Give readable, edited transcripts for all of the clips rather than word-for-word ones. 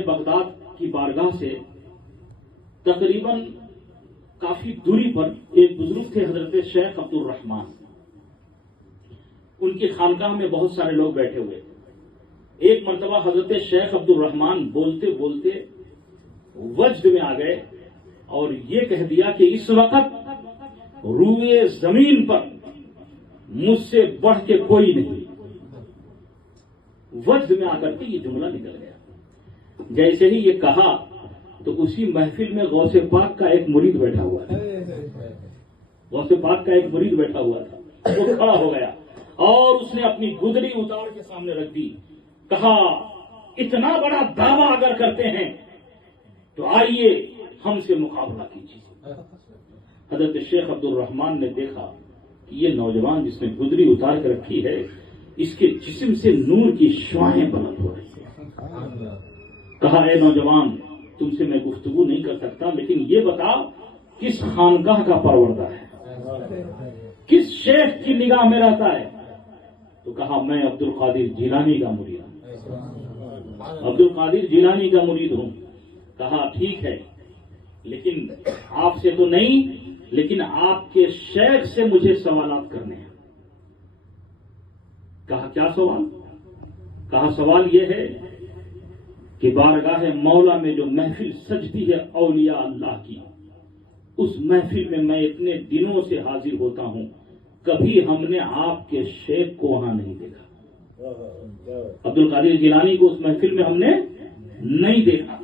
Baghdad کی بارگاہ سے تقریباً کافی دوری پر ایک بزرگ تھے حضرت شیخ عبد الرحمان. ان کی خانقاہ میں بہت سارے لوگ بیٹھے ہوئے تھے. ایک مرتبہ حضرت شیخ عبد الرحمان بولتے بولتے وجد میں آ گئے اور یہ کہہ دیا کہ اس وقت روئے زمین پر مجھ سے بڑھ کے کوئی نہیں. وجد میں آ کر کے یہ جملہ نکل گیا. جیسے ہی یہ کہا تو اسی محفل میں غوث پاک کا ایک مرید بیٹھا ہوا تھا. غوث پاک کا ایک مرید بیٹھا ہوا تھا. وہ کھڑا ہو گیا اور اس نے اپنی گدری اتار کے سامنے رکھ دی. کہا اتنا بڑا دعویٰ اگر کرتے ہیں تو آئیے ہم سے مقابلہ کیجیے. حضرت شیخ عبد الرحمان نے دیکھا کہ یہ نوجوان جس نے گدری اتار کے رکھی ہے اس کے جسم سے نور کی شعاعیں بلند ہو رہی ہیں. کہا اے نوجوان تم سے میں گفتگو نہیں کر سکتا لیکن یہ بتا کس خانقاہ کا پروردہ ہے, کس شیخ کی نگاہ میں رہتا ہے. تو کہا میں عبد القادر جیلانی کا مرید ہوں, عبد القادر جیلانی کا مرید ہوں. کہا ٹھیک ہے لیکن آپ سے تو نہیں لیکن آپ کے شیخ سے مجھے سوالات کرنے ہیں. کہا کیا سوال؟ کہا سوال یہ ہے کہ بارگاہ مولا میں جو محفل سجتی ہے اولیاء اللہ کی, اس محفل میں میں اتنے دنوں سے حاضر ہوتا ہوں, کبھی ہم نے آپ کے شیخ کو وہاں نہیں دیکھا. عبد القادر جیلانی کو اس محفل میں ہم نے نہیں دیکھا.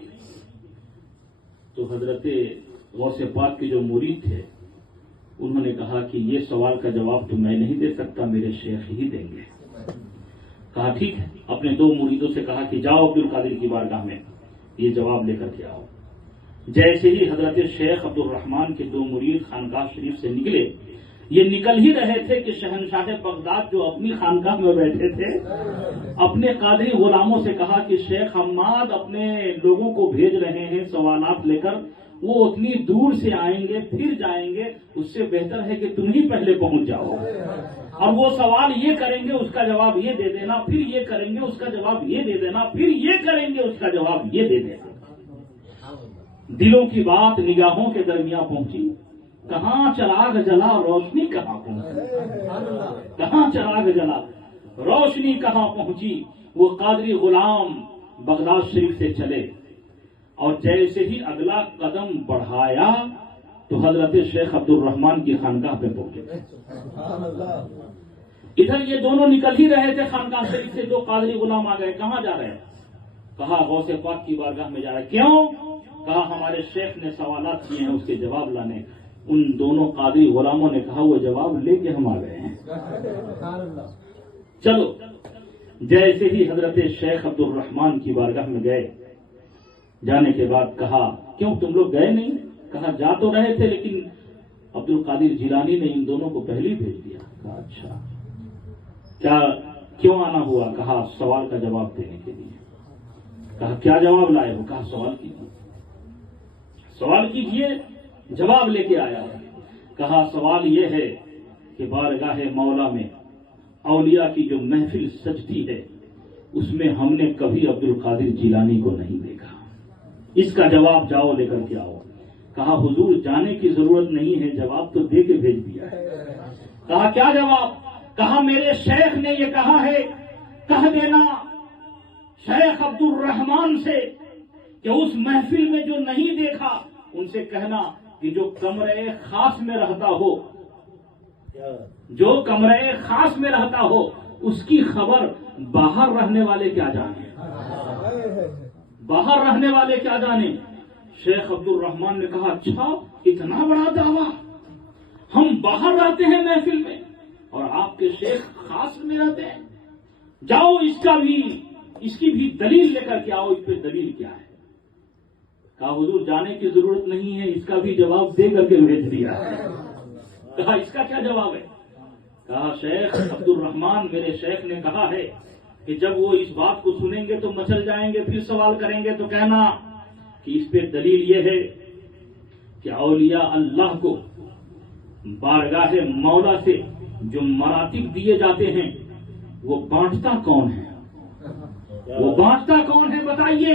تو حضرت غوث پاک کے جو مرید تھے انہوں نے کہا کہ یہ سوال کا جواب تو میں نہیں دے سکتا, میرے شیخ ہی دیں گے. کہا ٹھیک ہے. اپنے دو مریدوں سے کہا کہ جاؤ عبد القادر کی بارگاہ میں یہ جواب لے کر کے آؤ. جیسے ہی حضرت شیخ عبد الرحمان کے دو مرید خانقاہ شریف سے نکلے, یہ نکل ہی رہے تھے کہ شہنشاہ بغداد جو اپنی خانقاہ میں بیٹھے تھے اپنے قادری غلاموں سے کہا کہ شیخ حماد اپنے لوگوں کو بھیج رہے ہیں سوالات لے کر, وہ اتنی دور سے آئیں گے پھر جائیں گے, اس سے بہتر ہے کہ تم ہی پہلے پہنچ جاؤ. اور وہ سوال یہ کریں گے اس کا جواب یہ دے دینا, پھر یہ کریں گے اس کا جواب یہ دے دینا, پھر یہ کریں گے اس کا جواب یہ دے دینا. دلوں کی بات نگاہوں کے درمیان پہنچی. کہاں چراغ جلا روشنی کہاں پہنچی, کہاں چراغ جلا روشنی کہاں پہنچی. وہ قادری غلام بغداد شریف سے چلے اور جیسے ہی اگلا قدم بڑھایا تو حضرت شیخ عبد الرحمان کی خانقاہ پہ پہنچے. ادھر یہ دونوں نکل ہی رہے تھے خانقاہ شریف سے, دو قادری غلام آ گئے. کہاں جا رہے ہیں؟ کہا غوث پاک کی بارگاہ میں جا رہے. کیوں؟ کہا ہمارے شیخ نے سوالات کیے ہیں اس کے جواب لانے. ان دونوں قادری غلاموں نے کہا وہ جواب لے کے ہم آ گئے ہیں, چلو. جیسے ہی حضرت شیخ عبد الرحمان کی بارگاہ میں گئے, جانے کے بعد کہا کیوں تم لوگ گئے نہیں؟ کہا جا تو رہے تھے لیکن عبد القادر جیلانی نے ان دونوں کو پہلے ہی بھیج دیا. کہا اچھا کیا کیوں آنا ہوا؟ کہا سوال کا جواب دینے کے لیے. کہا کیا جواب لائے ہو؟ کہا سوال کیجیے, سوال کیجیے, جواب لے کے آیا ہے. کہا سوال یہ ہے کہ بارگاہ مولا میں اولیاء کی جو محفل سجتی ہے اس میں ہم نے کبھی عبد القادر جیلانی کو نہیں دیکھا, اس کا جواب جاؤ لے کر کے آؤ. کہا حضور جانے کی ضرورت نہیں ہے, جواب تو دے کے بھیج دیا ہے. کہا کیا جواب؟ کہا میرے شیخ نے یہ کہا ہے, کہہ دینا شیخ عبد الرحمان سے کہ اس محفل میں جو نہیں دیکھا ان سے کہنا کہ جو کمرے خاص میں رہتا ہو, جو کمرے خاص میں رہتا ہو اس کی خبر باہر رہنے والے کیا جانے, باہر رہنے والے کیا جانے. شیخ عبد الرحمان نے کہا اچھا اتنا بڑا دعویٰ, ہم باہر رہتے ہیں محفل میں اور آپ کے شیخ خاص میں رہتے ہیں, جاؤ اس کی بھی دلیل لے کر کے آؤ, اس پہ دلیل کیا ہے؟ کہا حضور جانے کی ضرورت نہیں ہے, اس کا بھی جواب دے کر کے بھیج دیا. کہا اس کا کیا جواب ہے؟ کہا شیخ عبد الرحمان میرے شیخ نے کہا ہے کہ جب وہ اس بات کو سنیں گے تو مچل جائیں گے, پھر سوال کریں گے تو کہنا کہ اس پہ دلیل یہ ہے کہ اولیاء اللہ کو بارگاہ مولا سے جو مراتب دیے جاتے ہیں وہ بانٹتا کون ہے؟ وہ بانٹتا کون ہے بتائیے؟